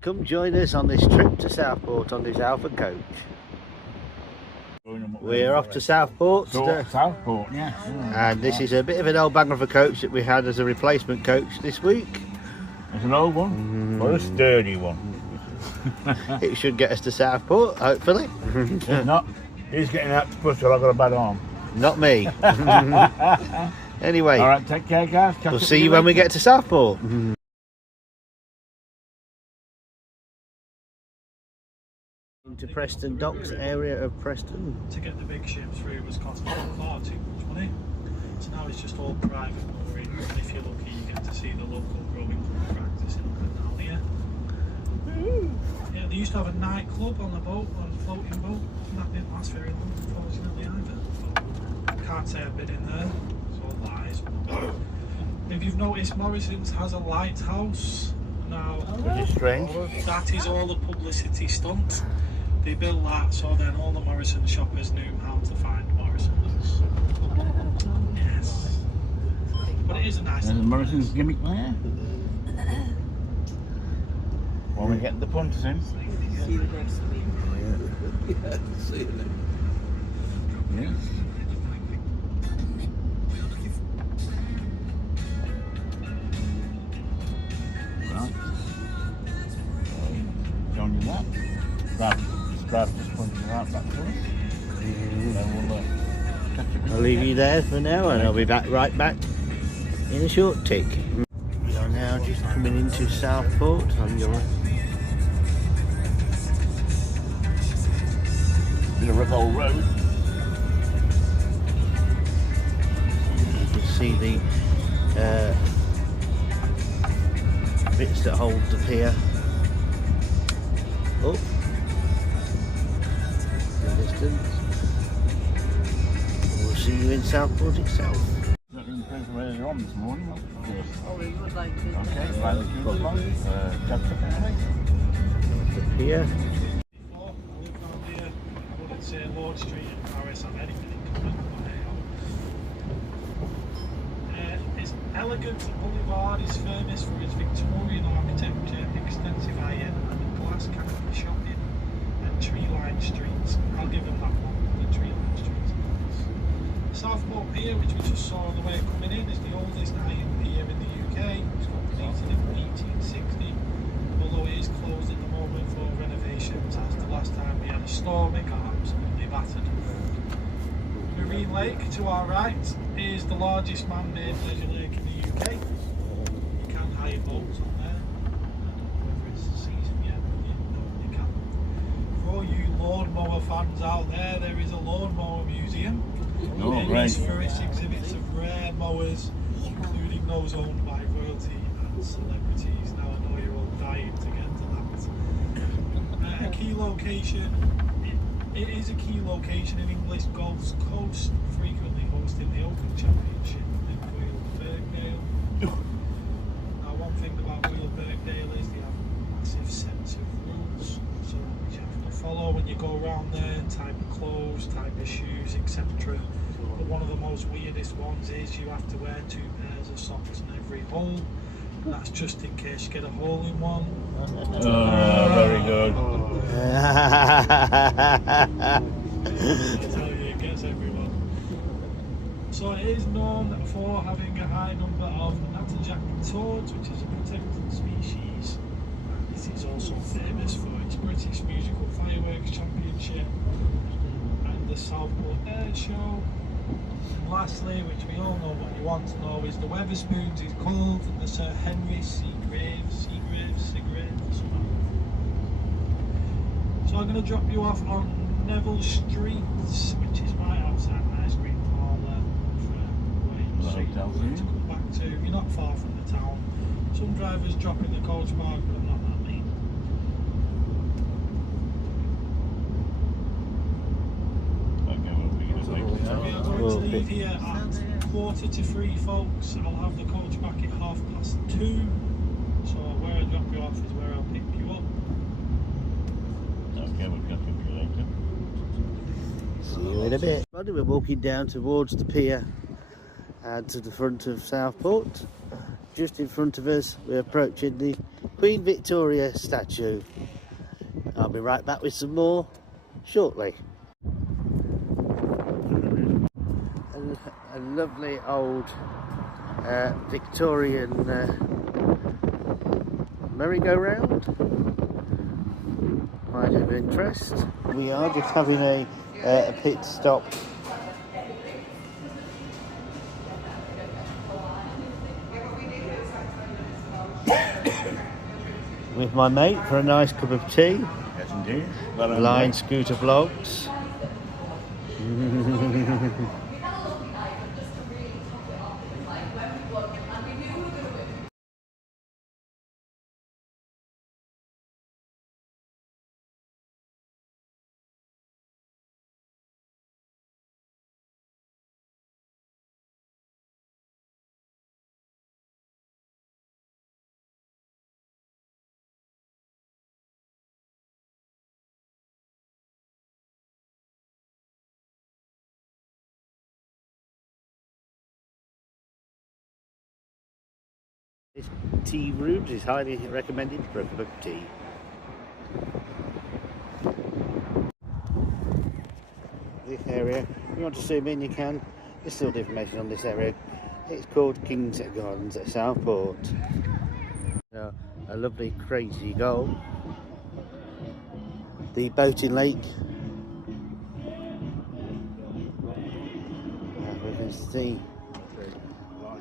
Come join us on this trip to Southport on this Alfa coach. We're off to Southport today. Southport, yeah. And this is a bit of an old banger of a coach that we had as a replacement coach this week. It's an old one, or a sturdy one. It should get us to Southport, hopefully. If not, he's getting out to push till I've got a bad arm. Not me. Anyway, alright, take care guys. We'll see you when we get to Southport. Into Preston Docks area of Preston. To get the big ships through was costing far too much money. So now it's just all private mooring, and if you're lucky you get to see the local rowing club practicing up and down here. Yeah, they used to have a nightclub on the boat, on the floating boat, and that didn't last very long unfortunately either. But can't say I've been in there, it's all lies. If you've noticed, Morrison's has a lighthouse. Now, Which is strange. that is all a publicity stunt. They built that so then all the Morrison shoppers knew how to find Morrison's. Yes. But it is a nice There's a Morrison's gimmick there. When we get the punters in. See you next week. Yeah, see you next week. Yes. Right. Showing you that. Grab just punching right back to us. Then we'll catch up. I'll leave you there for now and I'll be right back in a short tick. We are now just coming into Southport on your Bit of rough old road. You can see the bits that hold the pier. Oh, in the distance. We'll see you in Southport itself. That was the place where you're on this morning. Oh, we would like to. Okay, right, let's go along. Catch up anyway. The pier. Before I lived down here, I wouldn't say Lord Street in Paris have anything in common, but hey, its elegant boulevard is famous for its Victorian architecture, extensive iron and glass canopy shopping, and tree-lined streets. I'll give them that one, the tree-lined streets. Southport Pier, which we just saw on the way coming in, is the oldest iron pier in the UK. It was completed in 1860. Although it is closed at the moment for renovations, as the last time we had a storm it got absolutely battered. Marine Lake to our right is the largest man-made leisure lake in the UK. You can hire boats on there. I don't know whether it's the season yet, but you can. For all you lawnmower fans out there is a lawnmower museum. Oh, It great. is for its exhibits of rare mowers, including those owned by royalty and celebrities. Now I know you're all dying to get to that. A key location. It is a key location in English Gulf Coast, frequently hosting the Open Championship in Wheal Birkdale. Now, one thing about Wheal Birkdale is they have a massive sets of rules, so which you have to follow when you go around there. Type of clothes, type of shoes, etc. But one of the most weirdest ones is you have to wear 2 pairs of socks in every hole. And that's just in case you get a hole in one. Oh, very good. I tell you, it gets everyone. So it is known for having a high number of natterjack toads, which is a protected species. And it is also famous for its British Musical Fireworks Championship and the Southport Air Show. And lastly, which we all know what you want to know, is the Weatherspoons is called the Sir Henry Seagraves. So I'm going to drop you off on Neville Street, which is right outside an ice cream parlour for where you to come back to. You're not far from the town. Some drivers drop in the coach park, but I'm not that mean. We are going to leave here at 2:45, folks. I'll have the coach back at 2:30. So where I drop you off is where I'll pick you up. Okay, we'll catch up with you later. See you in a bit. We're walking down towards the pier and to the front of Southport. Just in front of us, we're approaching the Queen Victoria statue. I'll be right back with some more shortly. A lovely old Victorian merry-go-round. Might have interest. We are just having a pit stop with my mate for a nice cup of tea. Yes, indeed. Line scooter vlogs. This tea room is highly recommended for a cup of tea. This area, if you want to zoom in you can. There's still information on this area. It's called King's Gardens at Southport. A lovely crazy goal. The boating lake. We can see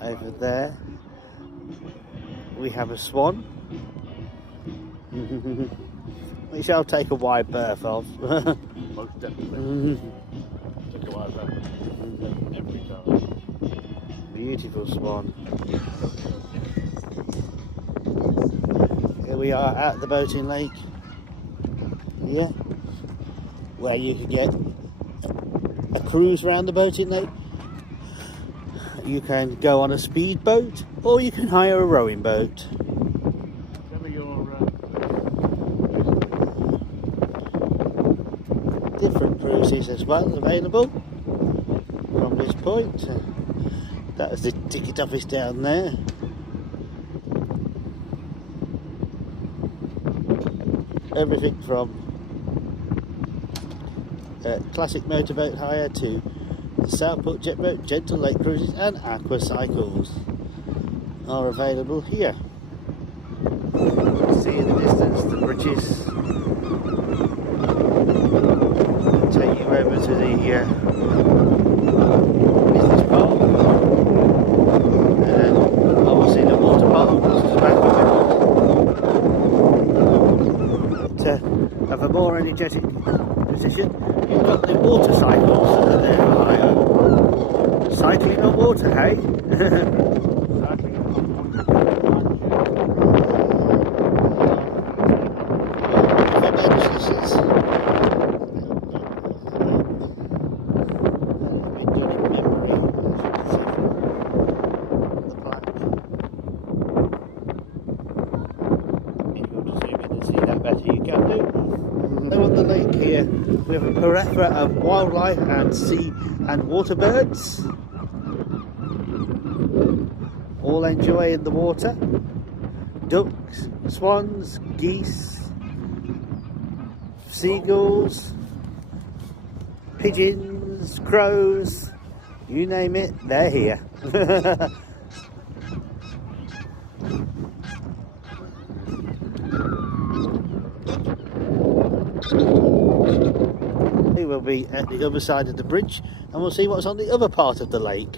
over there. We have a swan, which I'll take a wide berth of. Most definitely. Take a wide berth. Every time. Beautiful swan. Here we are at the boating lake. Yeah, where you can get a cruise around the boating lake. You can go on a speedboat, or you can hire a rowing boat. Different cruises as well available from this point. That is the ticket office down there. Everything from classic motorboat hire to Southport jet boat, gentle lake cruises and aqua cycles are available here. You can see in the distance the bridges take you over to the business park, and then obviously the water park, which is back of it. To have a more energetic position, you've got the water cycles that are there on hire. Cycling on water, hey? On the lake here, we have a plethora of wildlife and sea and water birds, all enjoying the water. Ducks, swans, geese, seagulls, pigeons, crows, you name it, they're here. We'll be at the other side of the bridge and we'll see what's on the other part of the lake.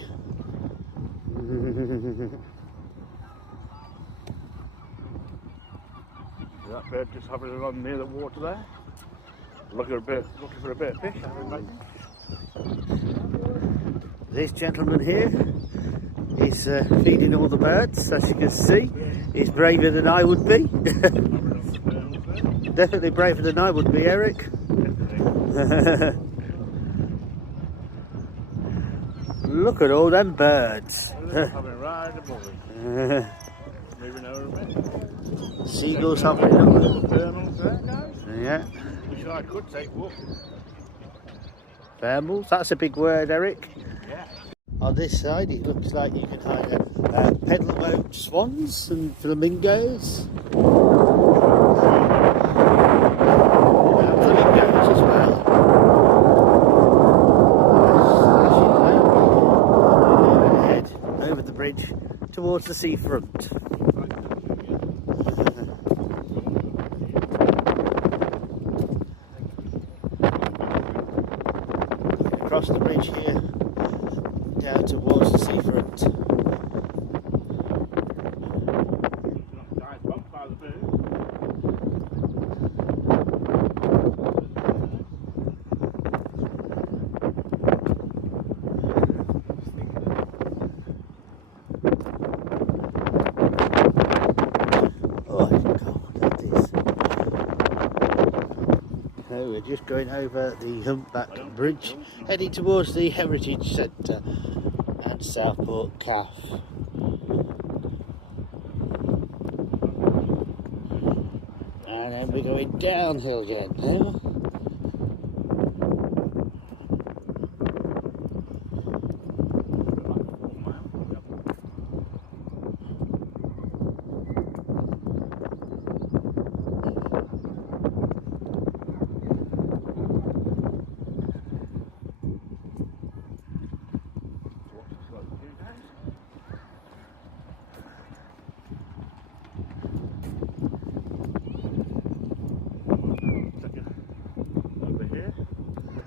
That bird just hovering along near the water there. Looking for a bit of fish, I think. This gentleman here is feeding all the birds, as you can see. He's braver than I would be. Definitely braver than I would be, Eric. Look at all them birds. Right above it. Moving over a bit. Seagulls hovering up. Thermals there, guys. Yeah. Wish I could take walk. Thermals, that's a big word, Eric. Yeah. On this side it looks like you can hire pedal boat swans and flamingos. towards the seafront. Across the bridge here, down towards the seafront. We're just going over the Humpback Bridge, heading towards the Heritage Centre and Southport Cafe. And then we're going downhill again now.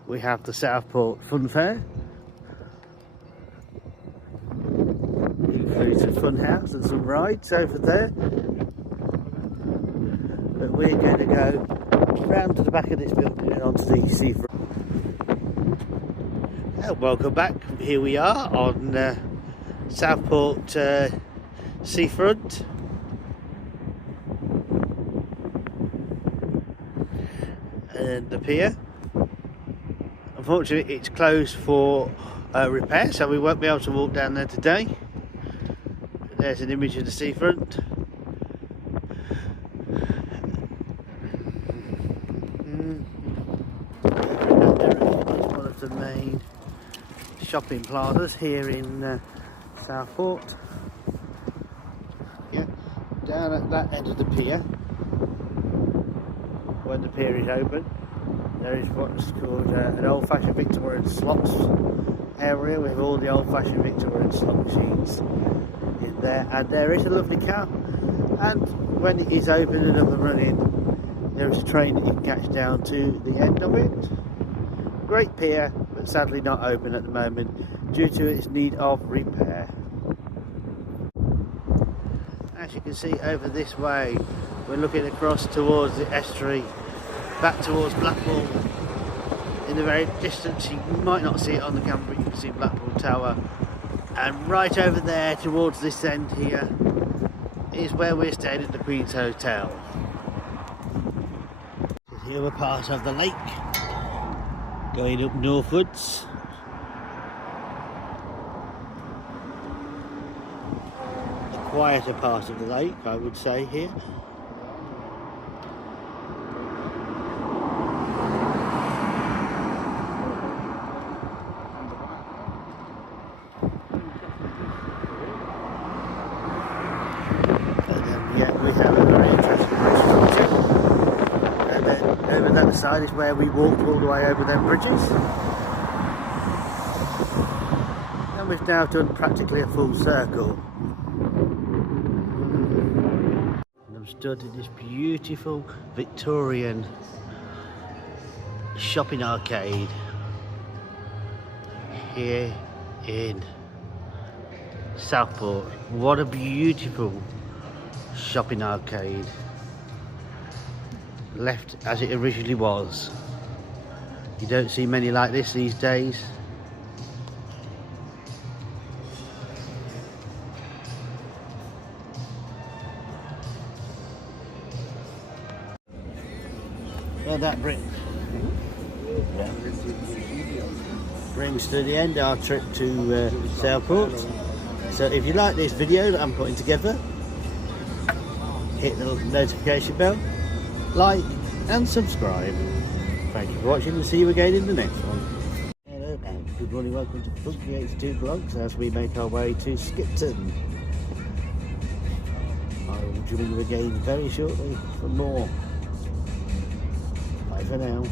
We have the Southport Fun Fair. Includes a fun house and some rides over there. But we're going to go round to the back of this building and onto the seafront. Welcome back. Here we are on Southport seafront. And the pier. Unfortunately, it's closed for repair, so we won't be able to walk down there today. There's an image of the seafront. It's one of the main shopping plazas here in Southport. Yeah, down at that end of the pier, when the pier is open, there is what's called an old-fashioned Victorian slots area with all the old-fashioned Victorian slot machines in there, and there is a lovely car, and when it is open and up and running, there is a train that you can catch down to the end of it. Great pier, but sadly not open at the moment due to its need of repair. As you can see over this way, we're looking across towards the estuary, back towards Blackpool. In the very distance, you might not see it on the camera, but you can see Blackpool Tower. And right over there towards this end here is where we're staying at the Queen's Hotel. Here we're part of the lake, going up northwards. The quieter part of the lake, I would say, here. We have a very interesting bridge structure, and then over that side is where we walked all the way over them bridges, and we've now done practically a full circle. And I'm stood in this beautiful Victorian shopping arcade here in Southport. What a beautiful shopping arcade, left as it originally was. You don't see many like this these days. Well, that brings to the end our trip to Southport. So if you like this video that I'm putting together, hit the notification bell, like and subscribe. Thank you for watching, and see you again in the next one. Hello and good morning, welcome to Funky82 vlogs as we make our way to Skipton. I will join you again very shortly for more. Bye for now.